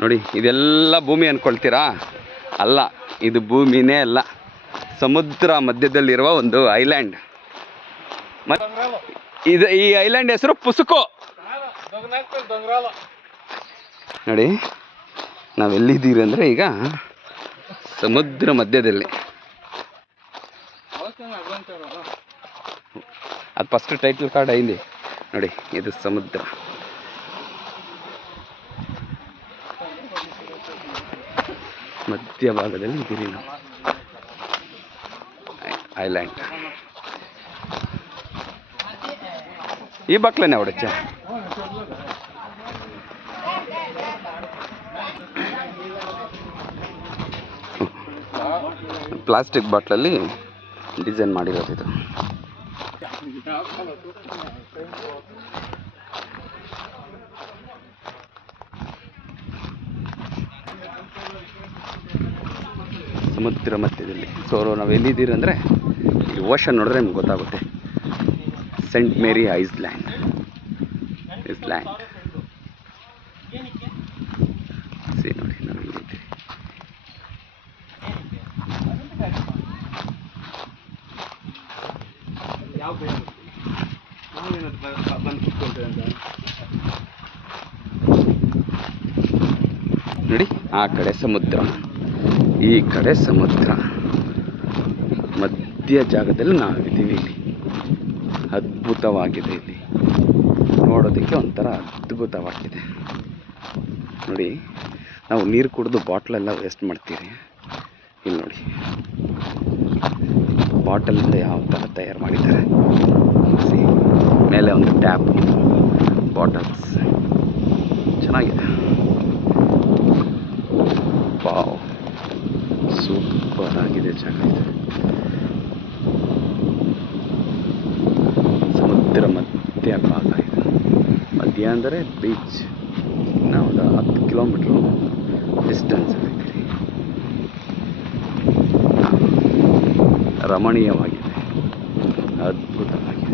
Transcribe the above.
ನೋಡಿ, ಇದೆಲ್ಲ ಭೂಮಿ ಅಂದ್ಕೊಳ್ತೀರಾ? ಅಲ್ಲ, ಇದು ಭೂಮಿನೇ ಅಲ್ಲ, ಸಮುದ್ರ ಮಧ್ಯದಲ್ಲಿರುವ ಒಂದು ಐಲ್ಯಾಂಡ್. ಈ ಐಲ್ಯಾಂಡ್ ಹೆಸರು ಪುಸುಕೋ. ನೋಡಿ, ನಾವೆಲ್ಲಿದ್ದೀರಿ ಅಂದರೆ ಈಗ ಸಮುದ್ರ ಮಧ್ಯದಲ್ಲಿ. ಅದು ಫಸ್ಟ್ ಟೈಟಲ್ ಕಾರ್ಡ್ ಐಂದಿ ನೋಡಿ, ಇದು ಸಮುದ್ರ. ಮಧ್ಯ ಭಾಗದಲ್ಲಿ ಇದ್ದೀರಿ ನಾವು, ಐಲ್ಯಾಂಡ್. ಈ ಬಾಕ್ಲನೇ ಹೊಡಚ್ಚ. ಪ್ಲಾಸ್ಟಿಕ್ ಬಾಟ್ಲಲ್ಲಿ ಡಿಸೈನ್ ಮಾಡಿರೋದು ಇದು. ಸಮುದ್ರ ಮಧ್ಯದಲ್ಲಿ. ಸೊ ನಾವು ಎಲ್ಲಿದ್ದೀರಿ ಅಂದರೆ, ಈ ಓಷನ್ ನೋಡಿದ್ರೆ ನಿಮ್ಗೆ ಗೊತ್ತಾಗುತ್ತೆ. ಸೆಂಟ್ ಮೇರಿ ಐಲ್ಯಾಂಡ್. ಸಿ ನೋಡಿ, ನಾವು ಇಲ್ಲಿದ್ದೀವಿ. ನೋಡಿ, ಆ ಕಡೆ ಸಮುದ್ರ, ಈ ಕಡೆ ಸಮುದ್ರ, ಮಧ್ಯ ಜಾಗದಲ್ಲಿ ನಾವಿದ್ದೀವಿ. ಇಲ್ಲಿ ಅದ್ಭುತವಾಗಿದೆ. ಇಲ್ಲಿ ನೋಡೋದಕ್ಕೆ ಒಂಥರ ಅದ್ಭುತವಾಗಿದೆ. ನೋಡಿ, ನಾವು ನೀರು ಕುಡಿದು ಬಾಟ್ಲೆಲ್ಲ ವೇಸ್ಟ್ ಮಾಡ್ತೀರಿ. ಇಲ್ಲಿ ನೋಡಿ, ಬಾಟಲಿಂದ ಯಾವ ಥರ ತಯಾರು ಮಾಡಿದ್ದಾರೆ. ಮೇಲೆ ಒಂದು ಟ್ಯಾಪ್, ಬಾಟಲ್ಸ್ ಚೆನ್ನಾಗಿದೆ. ವಾವ್, ಸೂಪರ್ ಆಗಿದೆ, ಚೆನ್ನಾಗಿದೆ. ಸಮುದ್ರ ಮಧ್ಯ ಭಾಗ ಇದು. ಮಧ್ಯ ಅಂದರೆ ಬೀಚ್. ನಾವು ಒಂದು 10 ಕಿಲೋಮೀಟ್ರು ಡಿಸ್ಟೆನ್ಸ್ ಇದ್ದೀರಿ. ರಮಣೀಯವಾಗಿದೆ, ಅದ್ಭುತವಾಗಿದೆ.